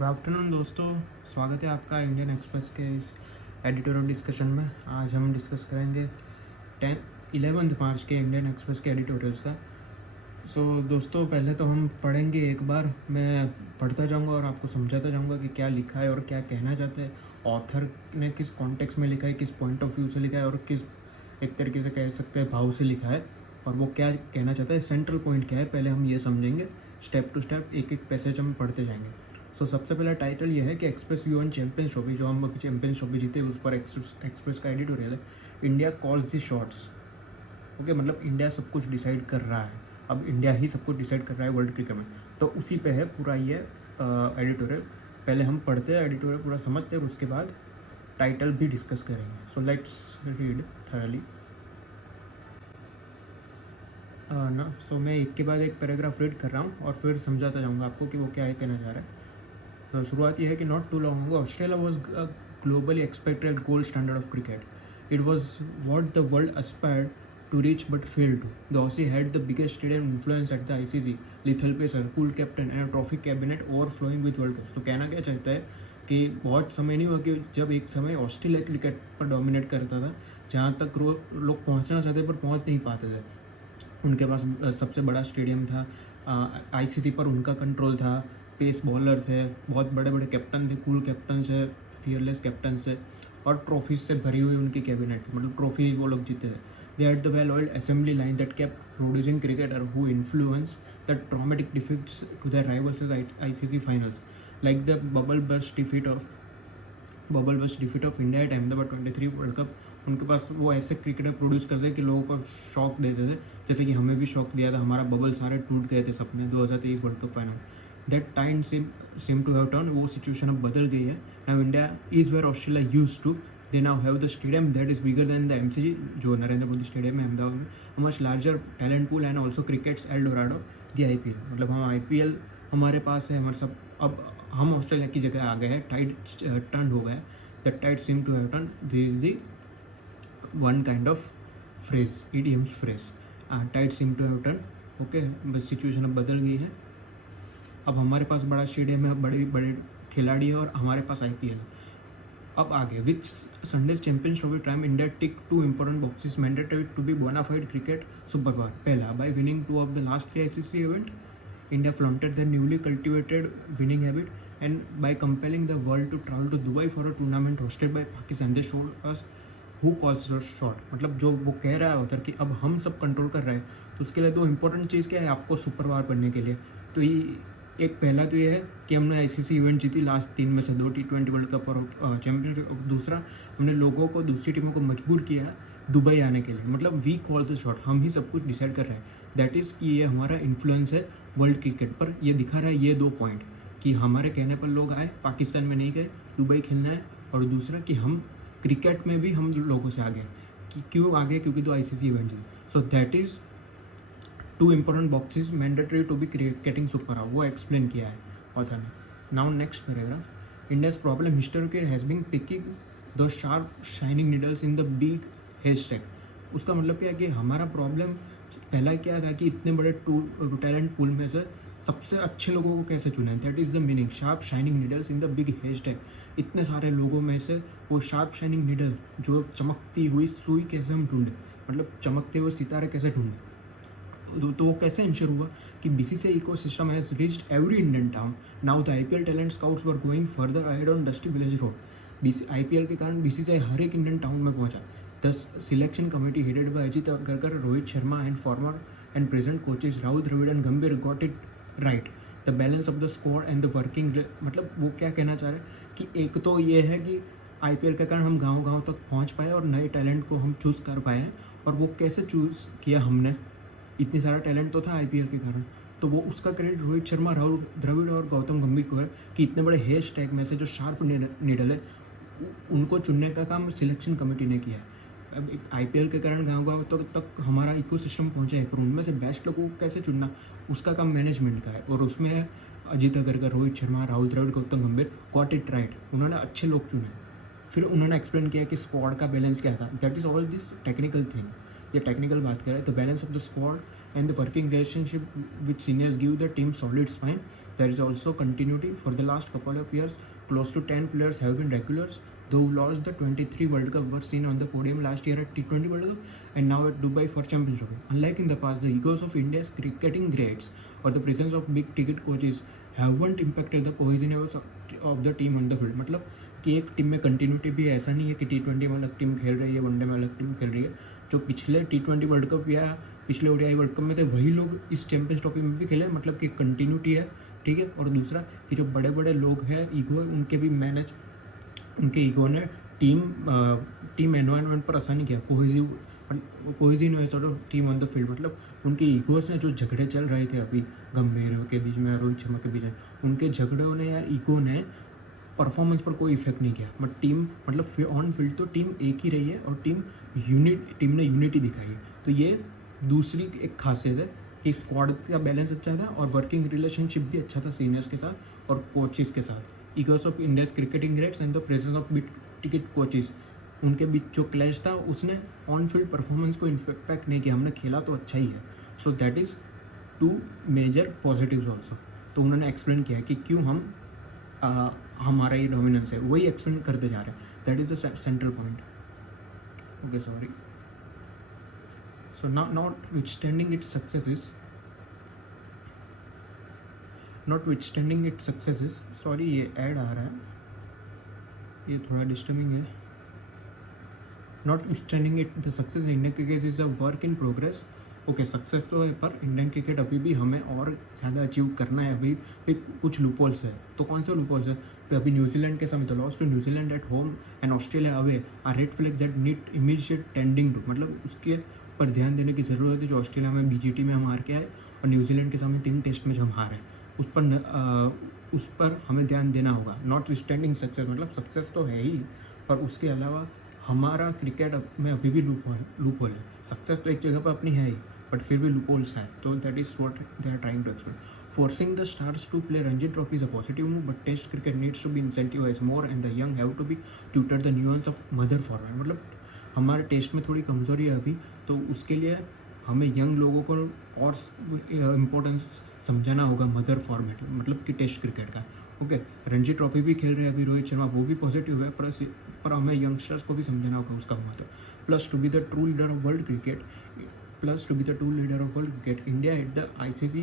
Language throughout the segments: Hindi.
गुड आफ्टरनून दोस्तों, स्वागत है आपका इंडियन एक्सप्रेस के इस एडिटोरियल डिस्कशन में। आज हम डिस्कस करेंगे 11 मार्च के इंडियन एक्सप्रेस के एडिटोरियल्स का। दोस्तों, पहले तो हम पढ़ेंगे, एक बार मैं पढ़ता जाऊंगा और आपको समझाता जाऊंगा कि क्या लिखा है और क्या कहना चाहते हैं ऑथर ने, किस कॉन्टेक्स्ट में लिखा है, किस पॉइंट ऑफ व्यू से लिखा है और किस एक तरीके से कह सकते हैं भाव से लिखा है और वो क्या कहना चाहता है, सेंट्रल पॉइंट क्या है, पहले हम ये समझेंगे। स्टेप टू स्टेप एक एक पैसेज हम पढ़ते जाएंगे। सबसे पहला टाइटल ये है कि express view on champions trophy, जो हम अभी चैंपियंस ट्रॉफी जीते उस पर एक्सप्रेस का एडिटोरियल है। इंडिया कॉल्स दी शॉट्स। ओके, मतलब इंडिया सब कुछ डिसाइड कर रहा है, अब इंडिया ही सब कुछ डिसाइड कर रहा है वर्ल्ड क्रिकेट में, तो उसी पे है पूरा ये एडिटोरियल। पहले हम पढ़ते हैं एडिटोरियल, पूरा समझते हैं और उसके बाद टाइटल भी डिस्कस करेंगे। सो लेट्स रीड थरली ना। मैं एक के बाद एक पैराग्राफ रीड कर रहा हूँ और फिर समझाता जाऊँगा आपको कि वो क्या है कहना चाह रहा है। शुरुआत यह है कि not too long ago Australia was globally expected gold standard of cricket. It was what the world aspired to reach but failed to. The Aussie had the biggest stadium influence at the ICC, lethal pacer, cool captain and a trophy cabinet overflowing with world cups. तो कहना क्या चाहता है कि बहुत समय नहीं हुआ कि जब एक समय ऑस्ट्रेलिया क्रिकेट पर डोमिनेट करता था, जहाँ तक लोग पहुँचना चाहते पर पहुँच नहीं पाते थे। उनके पास सबसे बड़ा स्टेडियम था, ICC पर उनका कंट्रोल था, पेस बॉलर थे, बहुत बड़े बड़े कैप्टन थे, कूल कैप्टन थे, फियरलेस कैप्टन थे और ट्रॉफीज से भरी हुई उनकी कैबिनेट, मतलब ट्रॉफी वो लोग जीते थे। They had the well-oiled assembly line that kept producing cricketer who influenced the traumatic defeats to their rivals at ICC finals, like the bubble burst defeat of India at Ahmedabad 23 world cup. उनके पास वो ऐसे क्रिकेटर प्रोड्यूस करते कि लोगों को शॉक देते थे, जैसे कि हमें भी शॉक दिया था, हमारा बबल सारे टूट गए थे सपने 2023 world cup final. That time seem to have turned, वो सिचुएशन अब बदल गई है। Now India is where Australia used to. They now have the stadium that is bigger than the MCG, जो नरेंद्र मोदी स्टेडियम है अहमदाबाद में, a much larger talent pool and also cricket's Eldorado the IPL। मतलब हम IPL हमारे पास है, हमारे सब, अब हम ऑस्ट्रेलिया की जगह आ गए हैं, टाइड टर्न हो गया। The tide seem to have turn, this is the one kind of phrase, idioms phrase, tide seem to have turn. Okay, बस सिचुएशन अब बदल गई है, अब हमारे पास बड़ा स्टेडियम है, बड़े बड़े खिलाड़ी है और हमारे पास IPL है। अब आगे, with Sunday's champions trophy time, India tick 2 important boxes mandatory to be bona fide cricket super power. पहला, by winning 2 of the last 3 ICC event, India flaunted their newly cultivated winning habit, and by compelling the world to travel to Dubai for a tournament hosted by Pakistan, they showed us who calls the shot। मतलब जो वो कह रहा है उधर कि अब हम सब कंट्रोल कर रहे हैं, तो उसके लिए 2 इंपॉर्टेंट चीज़ क्या है आपको सुपर पावर बनने के लिए। तो ये एक, पहला तो ये है कि हमने ICC इवेंट जीती लास्ट 3 में से 2 T20 वर्ल्ड कप और चैंपियनशिप। दूसरा, हमने लोगों को, दूसरी टीमों को मजबूर किया है दुबई आने के लिए, मतलब वी कॉल द शॉट, हम ही सब कुछ डिसाइड कर रहे हैं। दैट इज़ कि ये हमारा इन्फ्लुएंस है वर्ल्ड क्रिकेट पर। ये दिखा रहा है ये 2 पॉइंट कि हमारे कहने पर लोग आए, पाकिस्तान में नहीं गए, दुबई खेलना है, और दूसरा कि हम क्रिकेट में भी हम लोगों से आगे। कि क्यों आगे? क्योंकि 2 ICC इवेंट जीते। So that is 2 important boxes mandatory to be cricketing super power, वो एक्सप्लेन किया है ऑथर ने। Now next paragraph, India's problem historically has been picking the sharp shining needles in the big hashtag. उसका मतलब क्या है कि हमारा प्रॉब्लम पहला क्या था कि इतने बड़े टैलेंट पूल में से सबसे अच्छे लोगों को कैसे चुने। That is the meaning, sharp shining needles in the big hashtag. इतने सारे लोगों में से वो शार्प शाइनिंग नीडल, जो चमकती हुई सुई कैसे हम ढूंढें, मतलब चमकते हुए सितारे कैसे ढूंढें। तो वो कैसे इंश्योर हुआ कि BCCI ecosystem has reached every Indian town. Now the IPL talent scouts were going further ahead on dusty village road. IPL के कारण BCCI हर एक इंडियन टाउन में पहुंचा। The selection committee headed by Ajit Agarkar, Rohit Sharma and former and present coaches Rahul Dravid and Gambhir got it right. The balance of the squad and the working, मतलब वो क्या कहना चाह रहे हैं कि एक तो ये है कि IPL के कारण हम गाँव तक पहुँच पाए और नए टैलेंट को हम चूज़ कर पाए हैं। और वो कैसे चूज़ किया हमने, इतनी सारा टैलेंट तो था IPL के कारण, तो वो उसका क्रेडिट रोहित शर्मा, राहुल द्रविड़ और गौतम गंभीर को है कि इतने बड़े हैश टैग में से जो शार्प नीडल है उनको चुनने का काम सिलेक्शन कमेटी ने किया है। अब IPL के कारण गाँव तक हमारा इकोसिस्टम पहुंचा है, पर उनमें से बेस्ट लोगों को कैसे चुनना उसका काम मैनेजमेंट का है, और उसमें है अजित अग्रकर, रोहित शर्मा, राहुल द्रविड़, गौतम गंभीर गॉट इट राइट। उन्होंने अच्छे लोग चुने। फिर उन्होंने एक्सप्लेन किया कि स्क्वाड का बैलेंस क्या था। That is all this technical thing, ये टेक्निकल बात करें तो balance of the squad and the working relationship with seniors give the team solid spine. There is also continuity. For the last couple of years, close to 10 players have been regulars. Though who lost the 23 World Cup were seen on the podium last year at T20 World Cup and now at Dubai for Champions Trophy. Unlike in the past, the egos of India's cricketing greats or the presence of big ticket coaches haven't impacted the cohesiveness of the team on the field. मतलब कि एक टीम में कंटिन्यूटी भी है, ऐसा नहीं है कि T20 में अलग टीम खेल रही है, वनडे में अलग टीम खेल रही है. जो पिछले T20 वर्ल्ड कप या पिछले ODI वर्ल्ड कप में थे वही लोग इस चैंपियंस ट्रॉफी में भी खेले. मतलब कि कंटिन्यूटी है, ठीक है. और दूसरा कि जो बड़े बड़े लोग हैं ईगो, उनके भी मैनेज, उनके ईगो ने टीम एनवायरनमेंट पर असर नहीं किया. Cohesive sort of team on the field. मतलब उनके ईगोस ने जो झगड़े चल रहे थे अभी गंभीर के बीच में, रोहित शर्मा के बीच में, उनके झगड़ों ने यार ईगो ने परफॉर्मेंस पर कोई इफेक्ट नहीं किया. बट टीम मतलब ऑन फील्ड तो टीम एक ही रही है और टीम ने यूनिटी दिखाई है. तो ये दूसरी एक खासियत है कि स्क्वाड का बैलेंस अच्छा था और वर्किंग रिलेशनशिप भी अच्छा था सीनियर्स के साथ और कोचेस के साथ. Egos of India's cricketing greats and the presence of big ticket coaches, उनके बीच जो क्लैश था उसने ऑन फील्ड परफॉर्मेंस को इम्पैक्ट नहीं किया. हमने खेला तो अच्छा ही है. So that is two major positives also. तो उन्होंने एक्सप्लेन किया कि क्यों हमारा ये डोमिनेंस है, वही एक्सप्लेन करते जा रहे हैं. That is the central point. Okay, sorry. So notwithstanding its successes, sorry ये ऐड आ रहा है, ये थोड़ा डिस्टर्बिंग है. Notwithstanding the success in Indian cricket is a work in progress. Okay, success तो है पर इंडियन क्रिकेट अभी भी हमें और ज़्यादा अचीव करना है. अभी भी कुछ लूपहोल्स है. तो कौन से लूपहोल्स है? तो अभी न्यूजीलैंड के सामने तो loss to New Zealand at home and Australia away are red flags that need immediate tending to. मतलब उसके पर ध्यान देने की ज़रूरत है. जो ऑस्ट्रेलिया में BGT में हम हार के आए और न्यूजीलैंड के सामने 3 टेस्ट में जो हम हारे, उस पर हमें ध्यान देना होगा. नॉट विस्टैंडिंग सक्सेस, मतलब सक्सेस तो है ही पर उसके अलावा हमारा क्रिकेट में अभी भी लूपहोल है. सक्सेस तो एक जगह पर अपनी है ही बट फिर भी लूपहोल्स है. तो that is what they are trying to explain. Forcing the stars to play Ranji Trophy is a positive move, but Test cricket needs to be incentivized more, and the young have to be tutored the nuance of mother format. मतलब हमारे टेस्ट में थोड़ी कमज़ोरी है अभी, तो उसके लिए हमें यंग लोगों को और इम्पोर्टेंस समझाना होगा मदर फॉर्मेट, मतलब कि टेस्ट क्रिकेट का. ओके, रणजी ट्रॉफी भी खेल रहे हैं अभी रोहित शर्मा, वो भी पॉजिटिव है. पर हमें यंगस्टर्स को भी समझाना होगा उसका महत्व. Plus to be the true leader of world cricket, India at the ICC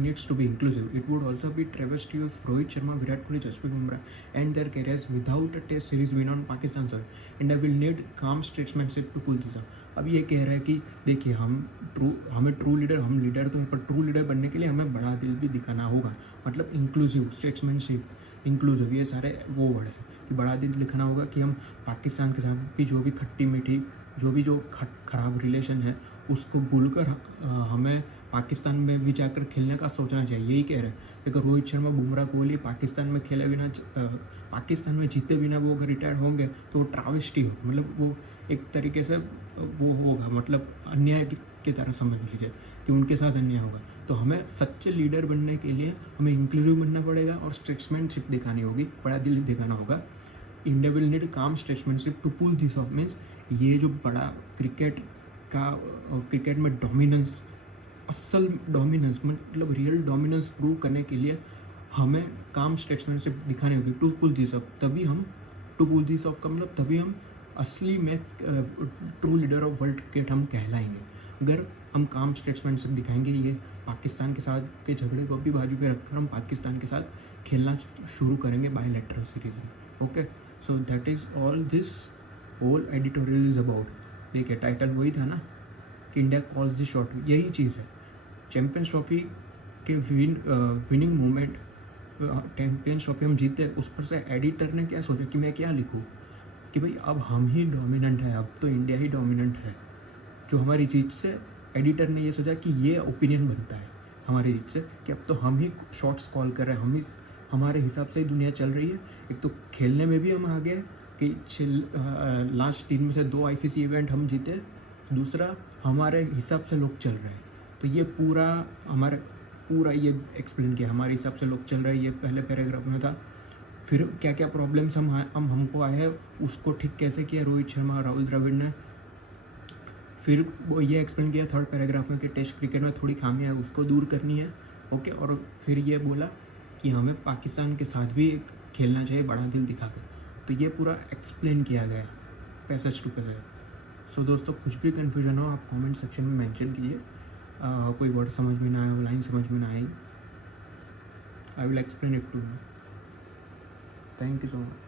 needs to be inclusive. It would also be travesty of Rohit Sharma, Virat Kohli, Jasprit Bumrah and their careers without a test series win on Pakistan soil. India will need calm statesmanship to pull this off. अब ये कह रहा है कि देखिए हमें ट्रू लीडर, हम लीडर तो है पर ट्रू लीडर बनने के लिए हमें बड़ा दिल भी दिखाना होगा. मतलब इंक्लूसिव, स्टेट्समैनशिप, इंक्लूसिव, ये सारे वो वर्ड है कि बड़ा दिल दिखाना होगा कि हम पाकिस्तान के साथ भी जो भी खट्टी मीठी जो खराब रिलेशन है उसको भूलकर हमें पाकिस्तान में भी जाकर खेलने का सोचना चाहिए. यही कह रहे हैं. अगर रोहित शर्मा, बुमराह, कोहली पाकिस्तान में खेले बिना, पाकिस्तान में जीते बिना वो अगर रिटायर होंगे तो वो ट्रावेस्टी हो, मतलब वो एक तरीके से वो होगा, मतलब अन्याय की तरह समझ लीजिए कि उनके साथ अन्याय होगा. तो हमें सच्चे लीडर बनने के लिए हमें इंक्लूसिव बनना पड़ेगा और स्टेट्समैनशिप दिखानी होगी, बड़ा दिल दिखाना होगा. India will need calm statesmanship to pull this off. Means ये जो बड़ा क्रिकेट में डोमिनेंस, असल डोमिनेंस, मतलब रियल डोमिनेंस प्रूव करने के लिए हमें काम स्टेट्समैनशिप दिखानी होगी. टू पुल दिस ऑफ का मतलब तभी हम असली में true leader of world cricket हम कहलाएंगे. अगर हम काम स्टेट्समैनशिप दिखाएंगे, ये पाकिस्तान के साथ के झगड़े को भी बाजू पे रखकर हम पाकिस्तान के साथ खेलना शुरू करेंगे बायलैटरल सीरीज में. Okay, so that is all this whole editorial is about. देखिए टाइटल वही था ना कि इंडिया कॉल्स द शॉट, यही चीज़ है. चैम्पियंस ट्रॉफी के विनिंग मोमेंट, चैम्पियंस ट्रॉफी हम जीते, उस पर से एडिटर ने क्या सोचा कि मैं क्या लिखूँ कि भाई अब हम ही डोमिनेंट है, अब तो इंडिया ही डोमिनेंट है. जो हमारी जीत से एडिटर ने ये सोचा कि ये ओपिनियन बनता है हमारी जीत से कि अब तो हम ही शॉट्स कॉल कर रहे हैं, हम ही हमारे हिसाब से ही दुनिया चल रही है. एक तो खेलने में भी हम आगे कि लास्ट 3 में से 2 ICC इवेंट हम जीते, दूसरा हमारे हिसाब से लोग चल रहे हैं. तो ये पूरा ये एक्सप्लेन किया, हमारे हिसाब से लोग चल रहे हैं, ये पहले पैराग्राफ में था. फिर क्या क्या प्रॉब्लम्स हमको आए हैं उसको ठीक कैसे किया रोहित शर्मा, राहुल द्रविड़ ने. फिर वो ये एक्सप्लेन किया थर्ड पैराग्राफ में कि टेस्ट क्रिकेट में थोड़ी खामियां है उसको दूर करनी है, ओके। और फिर ये बोला कि हमें पाकिस्तान के साथ भी खेलना चाहिए बड़ा दिल दिखाकर। तो ये पूरा एक्सप्लेन किया गया पैसेज टू पैसेज। सो दोस्तों, कुछ भी कन्फ्यूजन हो आप कमेंट सेक्शन में मेंशन कीजिए। कोई वर्ड समझ में ना आए, लाइन समझ में ना आई, I will explain it to you. Thank you so much.